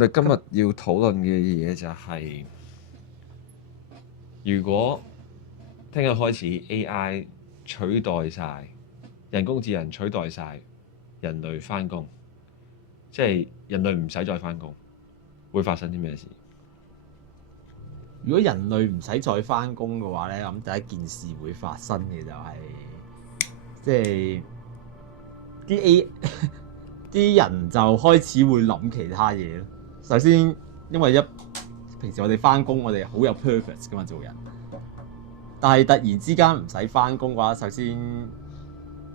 我哋今日要討論嘅嘢就係、如果聽日開始 AI 取代晒人工智能取代晒人類返工，即係人類唔使再返工，會發生啲咩事？如果人類唔使再返工嘅話咧，咁第一件事會發生嘅就係、即係啲啲人就開始會諗其他嘢咯。首先，因為平時我哋返工，我哋好有 purpose 噶嘛，做人。但係突然之間唔使返工嘅話，首先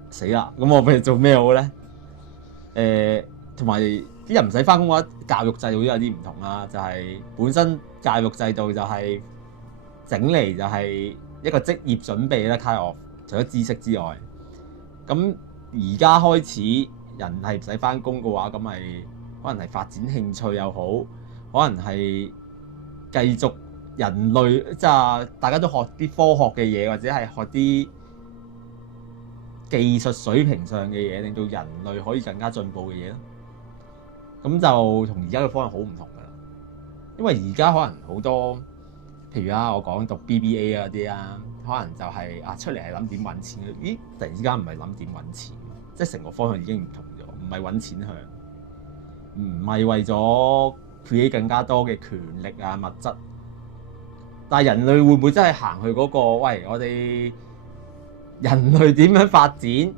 死啦！咁我譬如做咩好咧？同埋啲人唔使返工嘅話，教育制度都有啲唔同啦。就係、本身教育制度就係整嚟就係一個職業準備啦，kind of 除咗知識之外，咁而家開始人係唔使返工嘅話，咁咪可能係發展興趣又好，可能係繼續人類即係大家都學啲科學嘅嘢，或者係學啲技術水平上嘅嘢，令到人類可以更加進步嘅嘢咯。咁就同而家嘅方向好唔同噶啦，因為而家可能好多，譬如我講讀 BBA 嗰啲啊，可能就係出嚟係諗點揾錢嘅。咦，突然之間唔係諗點揾錢，即係成個方向已經唔同咗，唔係揾錢向，唔係為咗 create 更加多嘅權力啊物質。但係人類會唔會真係行去嗰個？喂，我哋人類點樣發展，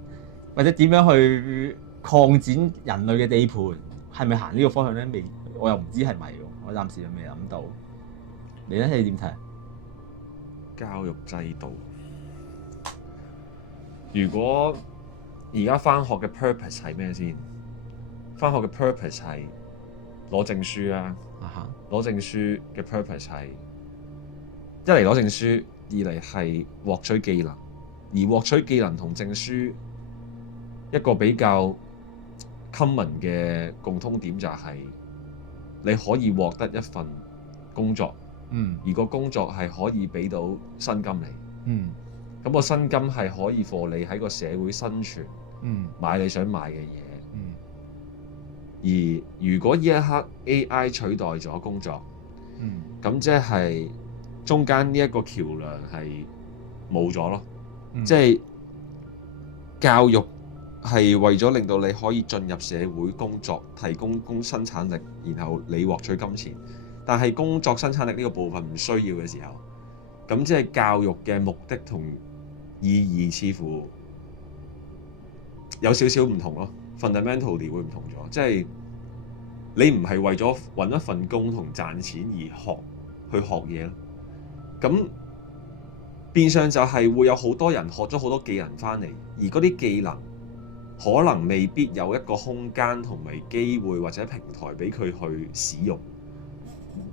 或者點樣去擴展人類嘅地盤？係咪行呢個方向咧？未，我又唔知係咪喎。我暫時又未諗到。你咧，你點睇？教育制度，如果而家返學嘅 purpose 係咩先？返學嘅 purpose 係攞證書啊！攞證書嘅 purpose 係一嚟攞證書，二嚟係獲取技能。而獲取技能同證書一個比較 common 嘅共通點就係你可以獲得一份工作，而個工作係可以俾到薪金你，咁個薪金係可以幫你喺個社會生存，買你想買嘅嘢。而如果呢一刻 AI 取代咗工作，咁即係中間呢一個橋梁係冇咗咯。即係教育係為咗令到你可以進入社會工作，提供生產力，然後你獲取金錢。但係工作生產力呢個部分唔需要嘅時候，咁即係教育嘅目的同意義似乎有少少唔同咯。fundamentally 會唔同咗，即係你唔係為咗揾一份工同賺錢而去學嘢咯。咁變相就係會有好多人學咗好多技能翻嚟，而嗰啲技能可能未必有一個空間同埋機會或者平台俾佢去使用，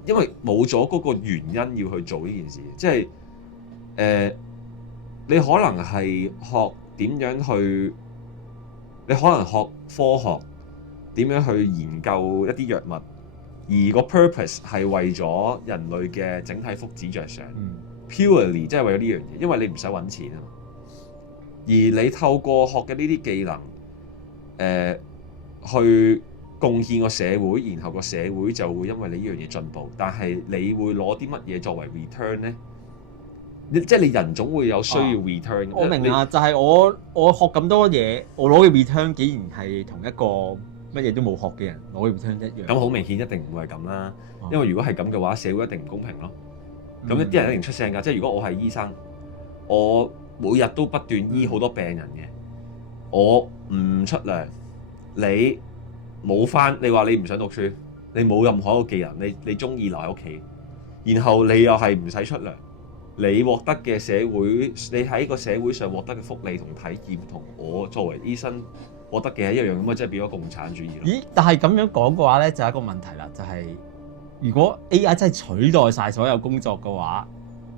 因為冇咗嗰個原因要去做呢件事。即係你可能係學點樣去，你可能學科學點樣去研究一啲藥物，而個 purpose 係為咗人類嘅整體福祉着想。purely 即係為咗呢樣嘢，因為你唔使揾錢啊嘛。而你透過學嘅呢啲技能，去貢獻個社會，然後個社會就會因為你呢樣嘢進步。但係你會攞啲乜嘢作為 return 呢？即係你人總會有需要 return。我明啊，就係我學咁多嘢，我攞嘅 return 竟然係同一個乜嘢都冇學嘅人攞嘅 return 一樣。咁好明顯一定唔會係咁啦，因為如果係咁嘅話，社會一定唔公平咯。咁啲人一定出聲㗎，即係如果我係醫生，我每日都不斷醫好多病人嘅，我唔出糧，你冇返，你話你唔想讀書，你冇任何一個技能，你中意留喺屋企，然後你又係唔使出糧，你獲得嘅社會，你喺個社會上獲得嘅福利同體驗，同我作為醫生獲得嘅係一樣咁啊，即係變咗共產主義咯。咦？但係咁樣講嘅話咧，就係一個問題啦，就係如果 AI 真係取代晒所有工作嘅話，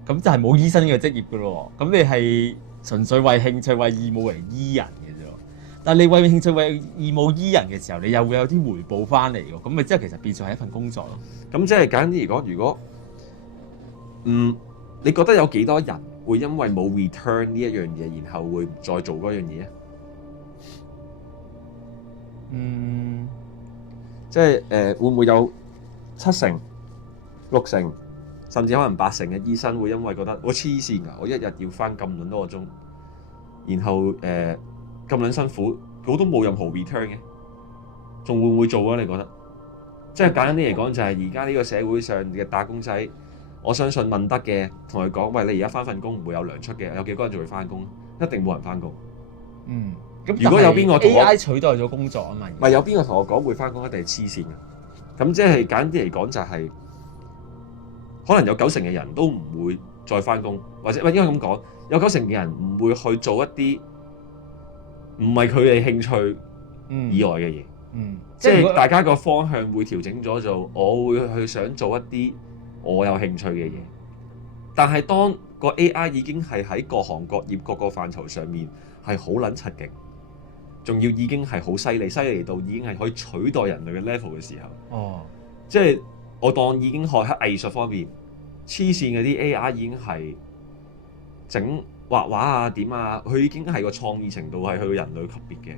咁就係冇醫生嘅職業噶咯喎。咁你係純粹為興趣、為義務為醫人嘅啫。但係你為興趣、為義務醫人嘅時候，你又會有啲回報翻嚟喎。咁咪即係其實變咗係一份工作咯。咁即係簡單啲嚟講，如果你覺得有幾多人會因為冇 return 呢一樣嘢，然後會唔再做嗰樣嘢啊？即係會唔會有7成、6成，甚至可能8成嘅醫生會因為覺得我黐線㗎，我一日要翻咁撚多個鐘，然後咁撚辛苦，我都冇任何 return 嘅，仲會唔會做啊？你覺得？即係簡單啲嚟講，就係而家呢個社會上嘅打工仔，我相信問得嘅，同佢講：喂，你而家翻份工唔會有糧出嘅，有幾多人仲會翻工？一定冇人翻工。咁如果有邊個同我 AI 取代咗工作啊嘛？唔係有邊個同我講會翻工一定係黐線嘅。咁即係簡單啲嚟講，就係可能有90%嘅人都唔會再翻工，或者應該咁講，有90%嘅人唔會去做一啲唔係佢哋興趣以外嘅嘢。即係大家個方向會調整咗，做我會去想做一啲我有興趣嘅嘢。但係當個 AI 已經係喺各行各業各個範疇上面係好撚柒勁，仲要已經係好犀利到已經係可以取代人類嘅 level 嘅時候，即係我當已經學喺藝術方面黐線嗰啲 AI 已經係整畫畫啊點啊，佢已經係個創意程度係去到人類級別嘅。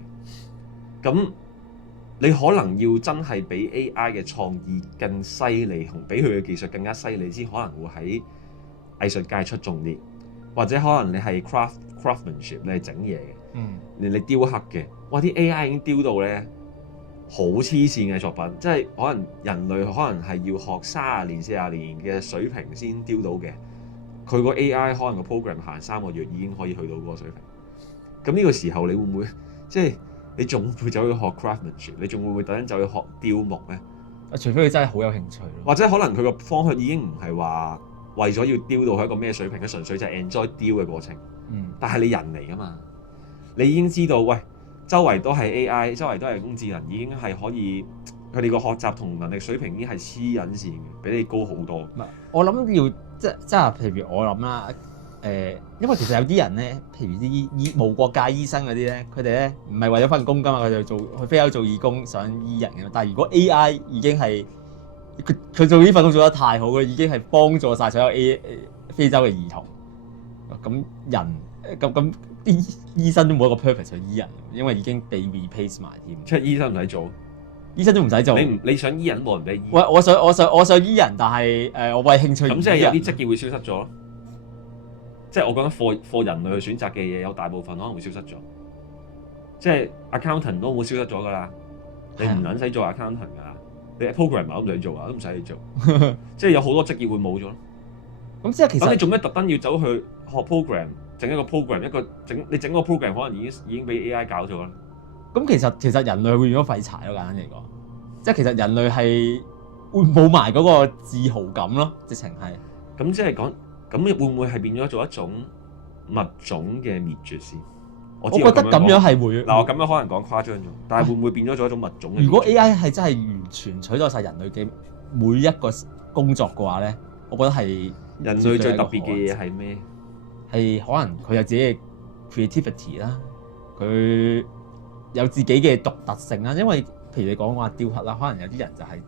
咁你可能要真係比 AI 嘅創意更犀利，同比佢嘅技術更加犀利，先可能會喺藝術界出眾啲，或者可能你係 craftsmanship， 你係整嘢嘅，你雕刻嘅，哇啲 AI 已經雕到咧好黐線嘅作品，即係可能人類可能係要學30年40年嘅水平先雕到嘅，佢個 AI 可能個 program 行3個月已經可以去到嗰個水平。咁呢個時候你會唔會即係？你仲會走去學 craftsmanship？ 你仲會唔會特登走去學雕木咧？除非佢真係好有興趣咯。或者可能佢個方向已經唔係話為咗要雕到係一個咩水平，佢純粹就係 enjoy 雕嘅過程。但係你人嚟㗎嘛，你已經知道，喂，周圍都係 AI， 周圍都係人工智能，已經係可以佢哋個學習同能力水平已經係黐緊線嘅，比你高好多。唔係，我諗要即係譬如我諗啦。因為其實有啲人咧，譬如啲無國界醫生嗰啲咧，佢哋咧唔係為咗份工㗎嘛，佢就去非洲做義工想醫人嘅。但係如果 AI 已經係佢做呢份工做得太好嘅，已經係幫助晒所有非洲嘅兒童，咁咁啲醫生都冇一個 purpose 去醫人，因為已經被 replace 埋添。即係醫生唔使做，醫生都唔使做。你想醫人冇人俾醫。喂，我想醫人，但係我為興趣而醫人。咁即係有啲職業會消失咗咯。即係我覺得 for 人類去選擇嘅嘢，有大部分可能會消失咗。即係 accountant 都會消失咗㗎啦，你唔撚使做 accountant 㗎啦，你 programmer 都唔使做啊，都唔使你做。即係有好多職業會冇咗咯。咁即係其實，咁你做咩特登要走去學 program， 整一個 program， 你整個 program 可能已經俾 AI 搞咗啦。咁其實人類會變咗廢柴咯，簡單嚟講，即係其實人類係會冇埋嗰個自豪感咯，直情係。咁即係講。咁會唔會係變咗做一種物種嘅滅絕先？我覺得咁樣係會。嗱，我咁樣可能講誇張咗，但係會唔會變咗做一種物種嘅滅絕？如果 AI 係真係完全取代晒人類嘅每一個工作嘅話咧，我覺得係人類最特別嘅嘢係咩？係可能佢有自己嘅 creativity 啦，佢有自己嘅獨特性啦。因為譬如你講話雕刻啦，可能有啲人就係。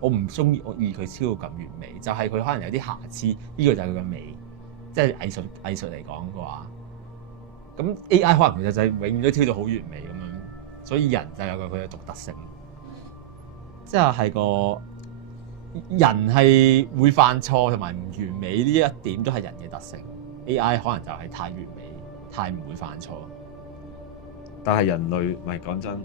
我唔中意，我預佢超到咁完美，就係、是、佢可能有啲瑕疵，呢、這個就係佢嘅美，即係藝術嚟講嘅話，咁 AI 可能其實就係永遠都挑到好完美咁樣，所以人就有佢嘅獨特性，即係個人係會犯錯同埋唔完美呢一點都係人嘅特性 ，AI 可能就係太完美，太唔會犯錯，但係人類咪講真。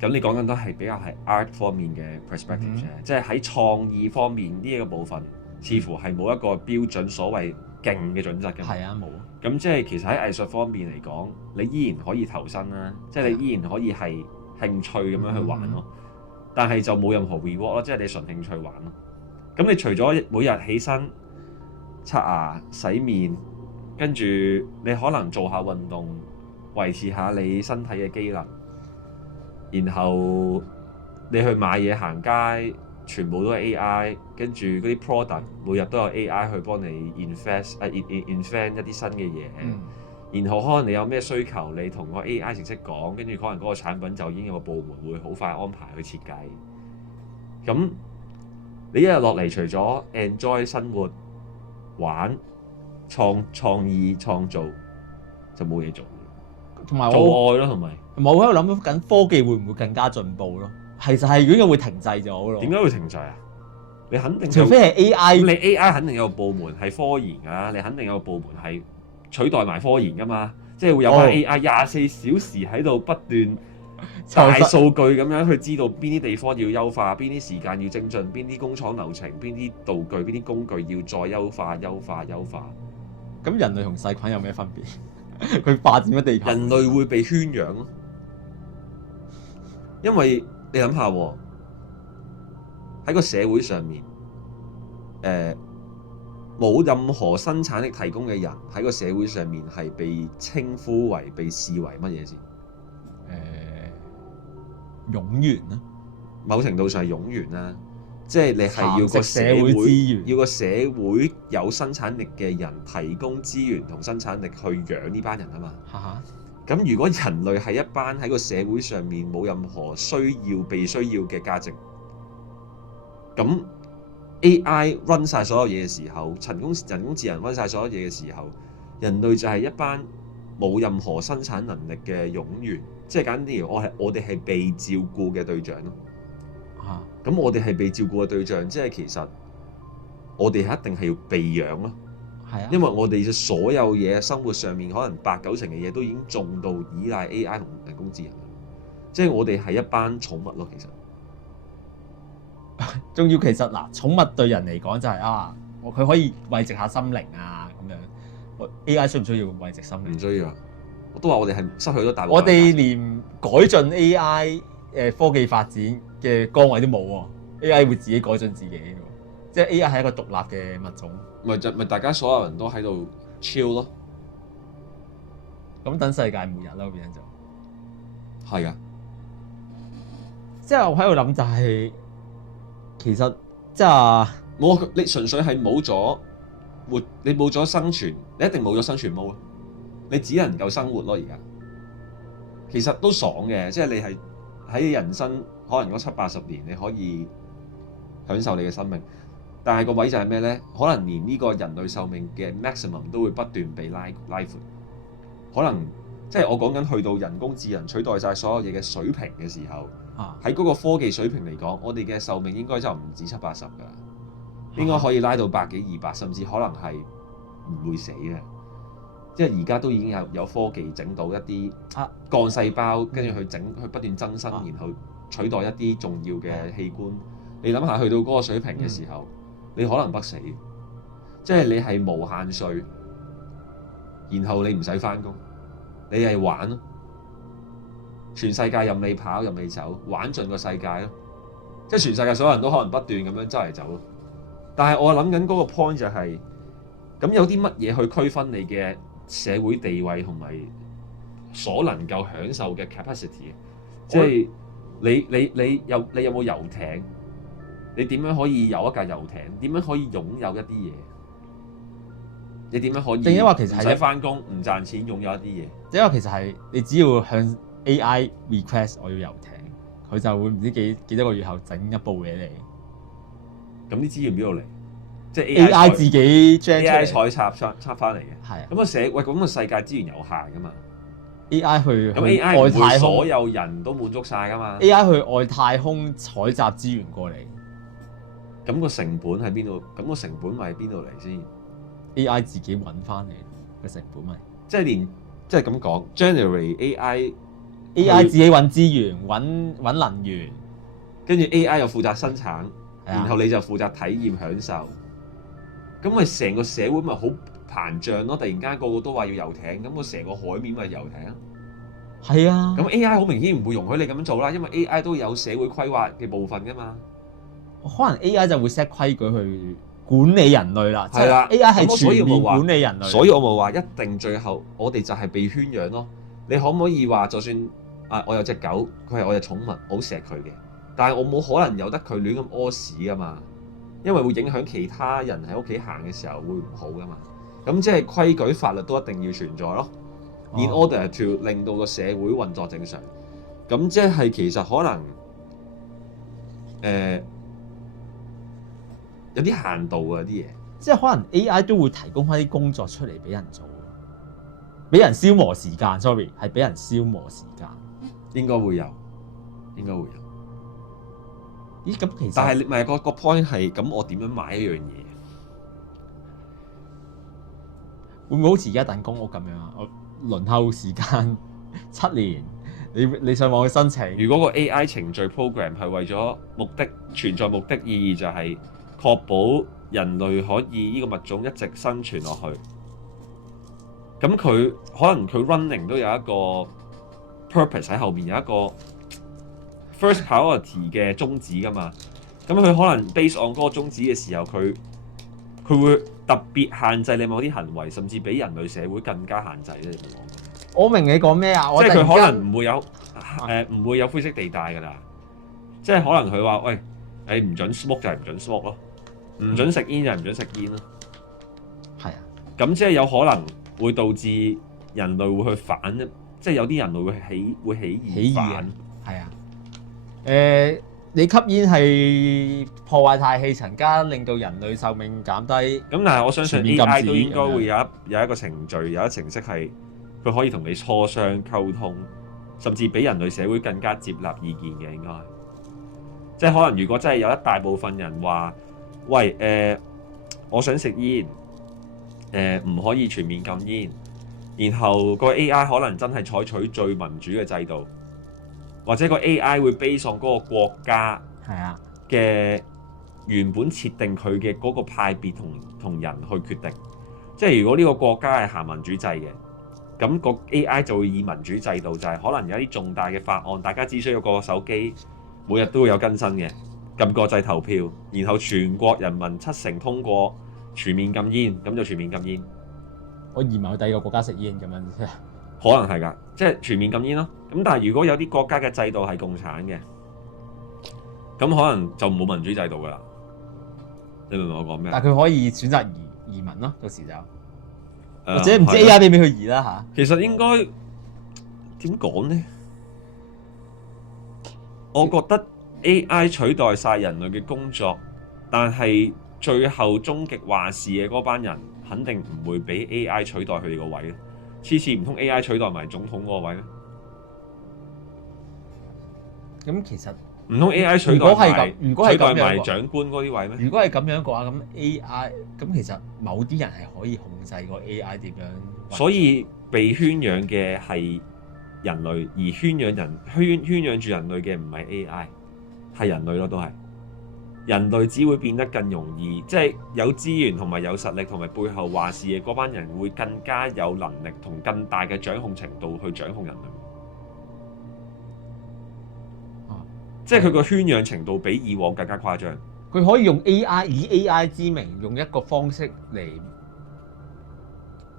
咁你講緊都係比較係 art 方面嘅 perspective 啫，即係喺創意方面呢一個部分，似乎係冇一個標準所謂勁嘅準則嘅。係啊，冇。咁即係其實喺藝術方面嚟講，你依然可以投身啦，即係你依然可以係興趣咁樣去玩咯。但係就冇任何 reward 咯，即係你純興趣玩咯。咁你除咗每日起身刷牙、洗面，跟住你可能做下運動，維持下你身體嘅機能。然後你去買嘢行街，全部都係 AI，跟住嗰啲 product 每日都有 AI 去幫你 invent 一啲新嘅嘢。然後可能你有咩需求，你同個 AI 程式講，跟住可能嗰個產品就已經有個部門會好快安排去設計。咁你一日落嚟，除咗 enjoy 生活、玩、創意、創造，就冇嘢做。同埋做愛咯，同埋我喺度諗緊科技會唔會更加進步咯？其實係應該會停滯咗咯。點解會停滯啊？你肯定有除非係 AI，咁你 AI 肯定有個部門係科研㗎，你肯定有個部門係取代埋科研㗎嘛，即係會有班 AI 24小時喺度不斷大數據咁樣去知道邊啲地方要優化，邊啲時間要精進，邊啲工廠流程，邊啲道具，邊啲工具要再優化。咁人類同細菌有咩分別？佢霸佔咗地球。人類會被圈養咯，因為你諗下喎，喺個社會上面，冇任何生產力提供嘅人喺個社會上面係被稱呼為、被視為乜嘢先？冗員啦，某程度上係冗員啦，即係你係要個社會資源，要個社會有生產力嘅人提供資源同生產力去養呢班人啊嘛。咁如果人類係一班喺個社會上面冇任何被需要嘅價值，咁 AI run 晒所有嘢嘅時候，人工智能 run 晒所有嘢嘅時候，人類就係一班冇任何生產能力嘅冗員，即係簡單啲，我哋係被照顧嘅對象咯。咁我哋係被照顧嘅對象，即係其實我哋係一定係要被養咯。因為我哋嘅所有嘢，生活上面可能8、9成嘅嘢都已經重到依賴 AI 同人工智能，即係我哋係一班寵物咯。其實，仲要其實嗱，寵物對人嚟講就係佢可以慰藉下心靈啊咁樣。AI 需唔需要慰藉心靈？唔需要啊！我都話我哋係失去咗大陸。我哋連改進 AI 科技發展嘅崗位都冇喎。AI 會自己改進自己嘅，即係 AI 係一個獨立嘅物種。咪大家所有人都喺度 chill 咯。咁等世界末日啦，變咗就係啊！即係我喺度諗就係，其實即係你純粹係冇咗你冇咗生存，你一定冇咗生存毛，你只能夠生活咯。而家其實都爽嘅，即係你係喺人生可能嗰70-80年，你可以享受你嘅生命。但係個位就係咩呢？可能連呢個人類壽命嘅 maximum 都會不斷被拉闊。可能即係我講緊去到人工智能取代晒所有嘢嘅水平嘅時候，喺嗰個科技水平嚟講，我哋嘅壽命應該就唔止70-80㗎，應該可以拉到100幾200，甚至可能係唔會死嘅。即係而家都已經有科技整到一啲幹細胞，跟住去不斷增生，然後取代一啲重要嘅器官。你諗下，去到嗰個水平嘅時候，你可能不死，即係你係無限歲，然後你唔使返工，你係玩咯，全世界任你跑任你走，玩盡個世界咯，即係全世界所有人都可能不斷咁樣周圍走咯。但係我諗緊嗰個 point 就係，咁有啲乜嘢去區分你嘅社會地位同埋所能夠享受嘅 capacity？ 即係你有冇遊艇？你點樣可以有一架遊艇？點樣可以擁有一啲嘢？你點樣可以？正因為其實唔使返工唔賺錢擁有一啲嘢。正因為其實係你只要向 AI request 我要遊艇，佢就會唔知幾多個月後整一部嘢嚟。咁啲資源邊度嚟？即係 AI 自己 AI 採插翻嚟嘅。係啊。咁個世界資源有限㗎嘛 ？AI 去咁 AI 唔會所有人都滿足晒㗎嘛 ？AI 去外太空採集資源過嚟。咁個成本喺邊度？咁個成本咪喺邊度嚟先 ？AI 自己揾翻嚟個成本咪？即係咁講 ，generate AI 自己揾資源、揾能源，跟住 AI 又負責生產，然後你就負責體驗享受。咁咪成個社會咪好膨脹咯！突然間個個都話要遊艇，咁個成個海面咪遊艇。係啊。咁 AI 好明顯唔會容許你咁樣做啦，因為 AI 都有社會規劃嘅部分㗎嘛。可能 AI 就會 set 規矩去管理人類啦。係啦 ，AI 係全面管理人類。所以我冇話一定最後我哋就係被圈養咯。你可唔可以話就算我有隻狗，佢係我隻寵物，我好錫佢嘅，但係我冇可能由得佢亂咁屙屎㗎嘛，因為會影響其他人喺屋企行嘅時候會唔好㗎嘛。咁即係規矩法律都一定要存在咯。In order to 令到個社會運作正常。咁即係其實可能有啲限度啊啲嘢，即係可能 AI 都會提供翻啲工作出嚟俾人做，俾人消磨時間。Sorry， 係俾人消磨時間。應該會有。咦？咁其實但係唔係個 point 係咁，我點樣買一樣嘢？會唔會好似而家等公屋咁樣啊？我輪候時間7年，你上網去申請。如果個 AI 程序 program 係為咗存在目的意義就係確保人類可以呢個物種一直生存落去，咁佢可能佢 running 都有一個 purpose 喺後面，有一個 first priority 嘅宗旨㗎嘛。咁佢可能 based on 嗰個宗旨嘅時候，佢會特別限制你某啲行為，甚至比人類社會更加限制咧。你明我講？我明你講咩啊？即係佢可能唔會有唔會有灰色地帶㗎啦。即係可能佢話：喂，你唔準 smoke 就係唔準 smoke 咯，唔準食煙就係唔準食煙咯。係啊，咁即係有可能會導致人類會去反，即係有啲人類會起義反。係啊，你吸煙係破壞大氣層加令到人類壽命減低。咁但係我相信 AI 都應該會有一個程序，有一程式係佢可以同你磋商溝通，甚至比人類社會更加接納意見嘅應該。即係可能如果真係有一大部分人話：喂我想食煙，唔可以全面禁煙，然後個 AI 可能真係採取最民主嘅制度。或者個 AI 會 base on 嗰個國家嘅原本設定佢嘅嗰個派別同人去決定，即係如果呢個國家係行民主制嘅，咁個 AI 就會以民主制度，就係可能有啲重大嘅法案，大家只需要個手機每日都會有更新嘅，撳個掣投票，然後全國人民70%通過全面禁煙，咁就全面禁煙。我移民去第二個國家食煙咁樣啫。可能係㗎，即係全面禁煙咯。咁但係如果有啲國家嘅制度係共產嘅，咁可能就冇民主制度㗎啦。你明唔明我講咩？但係佢可以選擇移民咯，到時就或者唔知 AI 俾唔俾佢移啦嚇。其實應該點講呢？我覺得 AI 取代晒人類嘅工作，但係最後終極話事嘅嗰班人肯定唔會俾 AI 取代佢哋個位。次次唔通 AI 取代埋總統嗰個位咩？咁其實唔通 AI 取代埋長官嗰啲位咩？如果係咁樣嘅話，咁 AI 咁其實某啲人係可以控制個 AI 點樣。所以被圈養嘅係人類，而圈養住人類嘅唔係 AI，係人類咯，都係。人類只會變得更容易，即係有資源同埋有實力同埋背後話事嘅嗰班人會更加有能力同更大嘅掌控程度去掌控人類。即係佢個圈養程度比以往更加誇張。佢可以用 AI 以 AI 之名，用一個方式嚟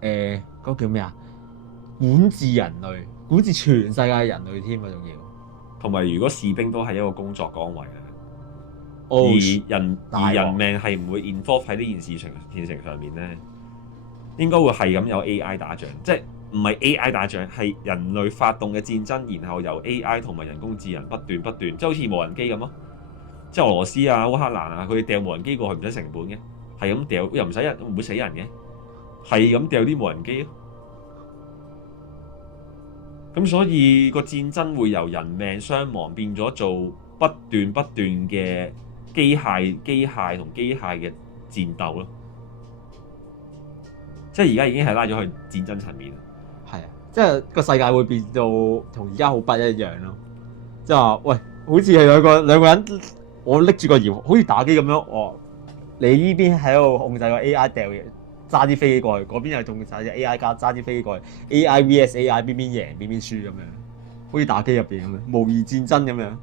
嗰個叫咩啊？管治人類，管治全世界嘅人類添啊，仲要。同埋如果士兵都係一個工作崗位咧。而人命係唔會 involve 喺呢件事情上面咧，應該會係咁有 AI 打仗，即係唔係 AI 打仗，係人類發動嘅戰爭，然後由 AI 同埋人工智能不斷，即係好似無人機咁咯。即係俄羅斯啊、烏克蘭啊，佢哋掉無人機過去唔使成本嘅，係咁掉又唔會死人嘅，係咁掉啲無人機咯。咁所以個戰爭會由人命傷亡變咗做不斷嘅機械同機械嘅戰鬥咯，即係而家已經係拉咗去戰爭層面。係啊，即係個世界會變到同而家好不一樣咯。即係話，喂，好似係兩個人，我拎住個遙控，好似打機咁樣。哦，你呢邊喺度控制個 AI 掉嘢，揸啲飛機過去，嗰邊又仲揸隻 AI 加揸啲飛機過去 ，AI vs AI 邊邊贏邊邊輸咁樣，好似打機入邊咁樣，模擬戰爭咁樣。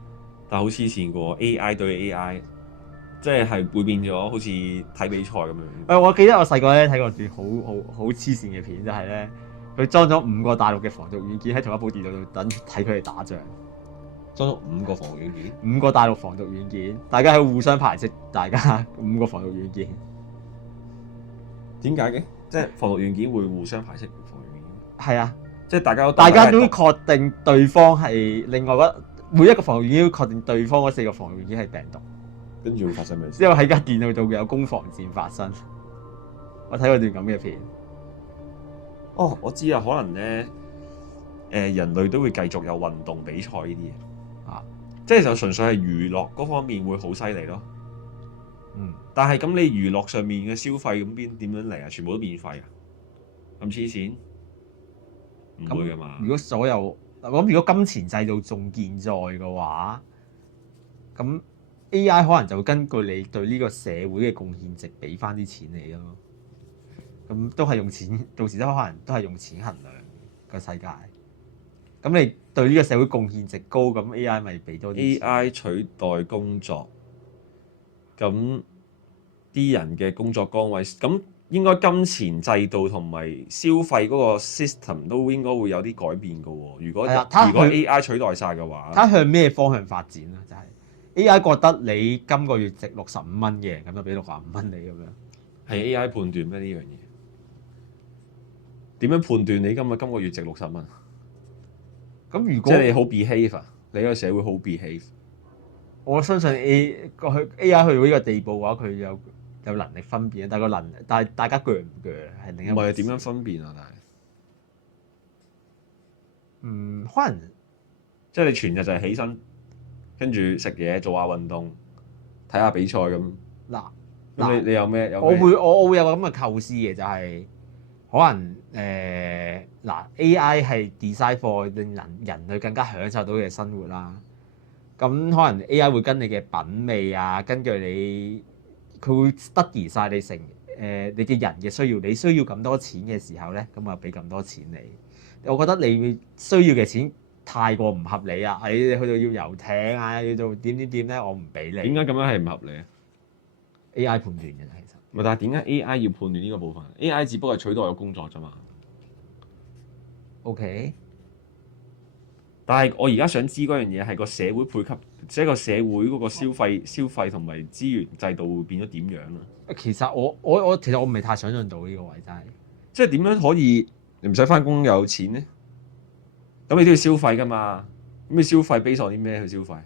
但係好黐線個喎 ，AI 對 AI，即係會變咗好似睇比賽咁樣。我記得我細個咧睇過段好黐線嘅片，就係咧佢裝咗5個大陸嘅防毒軟件喺同一部電腦度等睇佢哋打仗。裝咗5個防毒軟件，5個大陸防毒軟件，大家喺互相排斥，大家5個防毒軟件。點解嘅？即係防毒軟件會互相排斥防毒軟件？係啊，即係大家都確定對方係另外每一個防毒軟件都確定對方嗰4個防毒軟件係病毒。跟住會發生咩事？之後喺間電腦度有攻防戰發生。我睇過段咁嘅片。哦，我知啊，可能咧，人類都會繼續有運動比賽呢啲嘢。即係就純粹係娛樂嗰方面會好犀利咯。嗯，但係咁你娛樂上面嘅消費咁點樣嚟啊？全部都免費啊？咁黐線？唔會噶嘛？如果所有我諗，如果金錢制度仲健在嘅話，咁 AI 可能就會根據你對呢個社會嘅貢獻值俾翻啲錢你咯。咁都係用錢，到時都可能都係用錢衡量個世界。咁你對呢個社會貢獻值高，咁 AI 咪俾多啲錢。AI 取代工作，咁啲人嘅工作崗位，咁應該金錢制度同埋消費嗰個 system 都應該會有啲改變嘅喎。如果 AI 取代晒嘅話，睇向咩方向發展啊？就係 AI 覺得你今個月值65蚊嘅，咁就俾65蚊你咁樣。係 AI 判斷咩呢樣嘢？點樣判斷你今個月值60蚊？咁如果即係你好 behave 啊？你個社會好 behave？我相信 AI 去到呢個地步嘅話，佢有能力分辨，但係大家鋸唔鋸係另一回事。唔係點樣分辨啊？但係可能即係你全日就係起身，跟住食嘢，做下運動，睇下比賽咁。嗱，你有咩？我會有咁嘅構思嘅，就係可能AI 係 design for 令人類更加享受到嘅生活啦。咁可能 AI 會跟你嘅品味啊，根據佢會 study 晒你你嘅人嘅需要，你需要咁多錢嘅時候咧，咁啊俾咁多錢你。我覺得你需要嘅錢太過唔合理啊！你去到要遊艇啊，要做點咧，我唔俾你。點解咁樣係唔合理啊？AI 判斷嘅其實。咪但係點解 AI 要判斷呢個部分？AI 只不過係取代個工作啫嘛。OK。但係我而家想知嗰樣嘢係個社會配給，即係個社會嗰個消費同埋資源制度會變咗點樣啊？其實我其實我唔係太想像到呢個位，真係。即係點樣可以你唔使翻工有錢咧？咁你都要消費㗎嘛？咁你消費 base on啲咩去消費？